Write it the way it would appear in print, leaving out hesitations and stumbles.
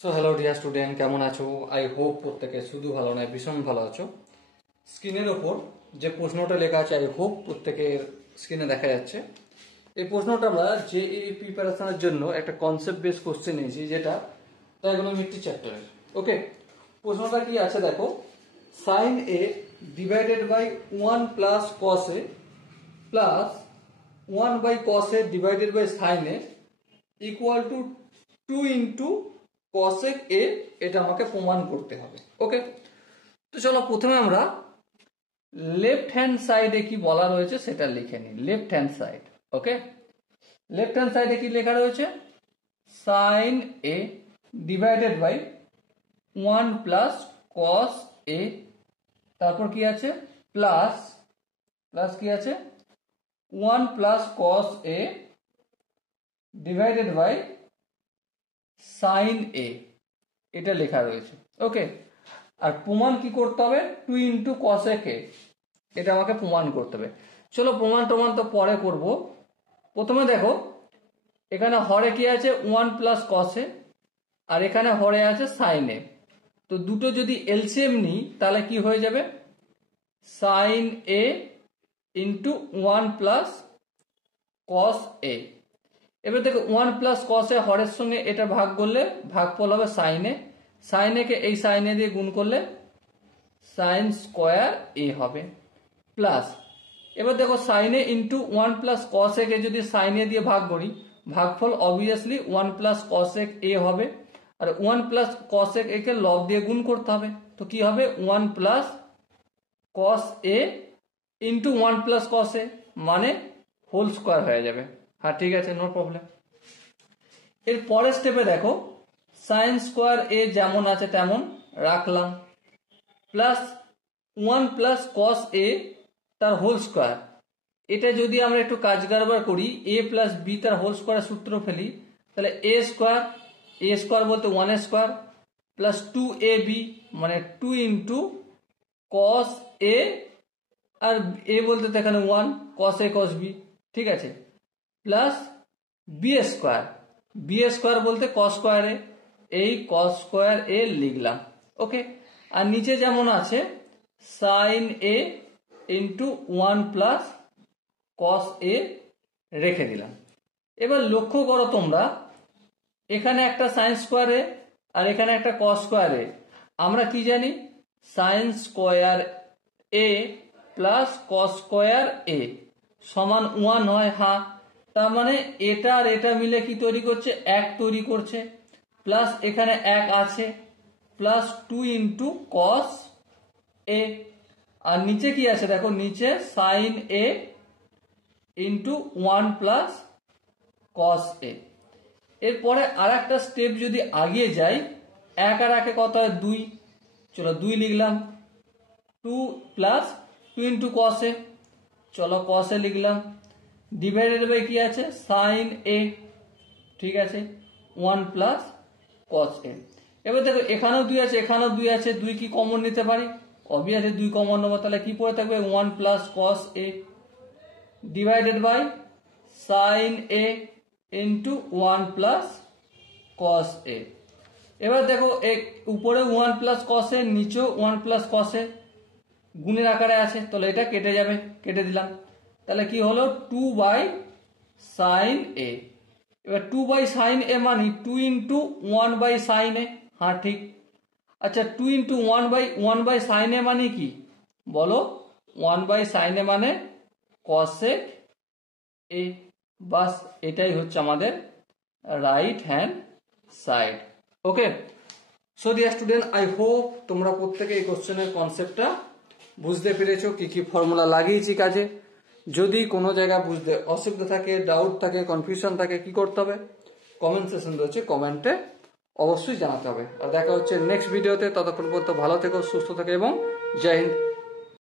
So hello dear student, কেমন আছো? I hope প্রত্যেকে শুধু ভালো নয় ভীষণ ভালো আছো। স্ক্রিনের ওপর যে প্রশ্নটা লেখা আছে আই হোপ প্রত্যেকের স্ক্রিনে দেখা যাচ্ছে। এই প্রশ্নটা আমরা জেইই প্রিপারেশনের জন্য একটা কনসেপ্ট বেস কোশ্চেন নিয়েছি, যেটা ট্রাইগোনোমেট্রি চ্যাপ্টারের। ওকে, প্রশ্নটা কি আছে দেখো, sine A divided by 1 plus cos A plus 1 by cos A divided by sine A equal to 2 into cosec A, এটা আমাকে প্রমাণ করতে হবে। ওকে, তো চলো প্রথমে আমরা লেফট হ্যান্ড সাইডে কি বলা রয়েছে সেটা লিখে নিই। Left hand side, okay, left hand সাইডে কি লেখা রয়েছে, sine A divided by 1 plus cos A, তারপর কি আছে প্লাস প্লাস কি আছে 1 plus cos A divided by sine A, এটা লেখা রয়েছে। ওকে, আর প্রমাণ কি করতে হবে, 2 ইন্টু কসেক এ, এটা আমাকে প্রমাণ করতে হবে। চলো প্রমাণ তো পরে করব। প্রথমে দেখো এখানে হরে কি আছে 1 প্লাস কসে, আর এখানে হরে আছে সাইন এ। তো দুটো যদি এলসিএম নিই তাহলে কি হয়ে যাবে, sign A into 1 plus cos A. এবার দেখো 1 প্লাস কস এ হরের সঙ্গে এটা ভাগ করলে ভাগফল হবে সাইনে, সাইনে কে এই সাইনে দিয়ে গুণ করলে সাইন স্কোয়ার এ হবে, প্লাস এবার দেখো সাইনে ইন্টু 1 প্লাস কস এ কে যদি সাইনে দিয়ে ভাগ করি, ভাগফল অবভিয়াসলি 1 প্লাস কস এ হবে, আর 1 প্লাস কস এ কে লব দিয়ে গুণ করতে হবে। তো কি হবে 1 প্লাস কস এ ইন্টু 1 প্লাস কস এ, মানে হোল স্কোয়ার হয়ে যাবে। হ্যাঁ ঠিক আছে, নো প্রবলেম। এর পরের স্টেপে দেখো সাইন স্কোয়ার এ যেমন আছে তেমন রাখলাম, প্লাস 1 প্লাস কস এ তার হোল স্কোয়ার। এটা যদি আমরা একটু কাজ কারবার করি, এ প্লাস বি তার হোল স্কোয়ার সূত্র ফেলি, তাহলে এ স্কোয়ার বলতে 1 স্কোয়ার প্লাস 2 এ বি, মানে 2 ইন্টু কস এ, আর এ বলতে তো এখানে 1, কস এ কস বি, ঠিক আছে, প্লাস বি স্কোয়ার বলতে কস স্কোয়ার এ, এই কস স্কোয়ার এ লিখলাম। ওকে, আর নিচে যেমন আছে sign A into 1 plus cos এ রেখে দিলাম। এবার লক্ষ্য করো তোমরা, এখানে একটা সাইন স্কোয়ার এ আর এখানে একটা কস স্কোয়ার এ। আমরা কি জানি, সাইন স্কোয়ার এ প্লাস কস স্কোয়ার এ সমান 1 হয়। হ্যাঁ, তার মানে এটা আর এটা মিলে কি তৈরি করছে, 1 তৈরি করছে, প্লাস এখানে 1 আছে, প্লাস 2 ইন্টু কস এ, আর নিচে কি আছে দেখো, নিচে sign A into 1 plus cos এ। এরপরে আর একটা স্টেপ যদি আগিয়ে যাই, 1 আর 1 কত হয় 2, চলো 2 লিখলাম, 2 প্লাস 2 ইন্টু কস এ, চলো কস এ লিখলাম, ডিভাইডেড বাই কি আছে সাইন এ, ঠিক আছে, 1 প্লাস কস এ। এবার দেখো এখানেও 2 আছে, এখানেও 2 আছে, 2 কি কমন নিতে পারি, অবভিয়াসলি 2 কমন নেবো, তাহলে কি পড়ে থাকবে 1 plus cos A divided by sine A into 1 plus cos A. এবার দেখো উপরে 1 প্লাস কস এ, নিচেও 1 প্লাস কস এ, গুণের আকারে আছে, তাহলে এটা কেটে যাবে, কেটে দিলাম, তাহলে কি হলো 2 বাই সাইন এ। এবার 2 বাই সাইন এ মানে 2 ইন্টু 1 বাই সাইন এ। হ্যাঁ ঠিক, আচ্ছা 2 ইন্টু 1 বাই সাইন এ মানে কি বলো, 1 বাই সাইন এ মানে কসেক এ। বাস এটাই হচ্ছে আমাদের right hand side. Okay, so dear student, I hope তোমরা প্রত্যেকে এই কোশ্চেনের কনসেপ্টটা বুঝতে পেরেছো, কি কি ফর্মুলা লাগিয়েছি কাজে। যদি কোনো জায়গায় বুঝতে অসুবিধা থাকে, ডাউট থাকে, কনফিউশন থাকে, কি করতে হবে, কমেন্ট সেকশন রয়েছে, কমেন্টে অবশ্যই জানাতে হবে। আর দেখা হচ্ছে নেক্সট ভিডিওতে, ততক্ষণ পর্যন্ত ভালো থেকো, সুস্থ থেকো এবং জয় হিন্দ।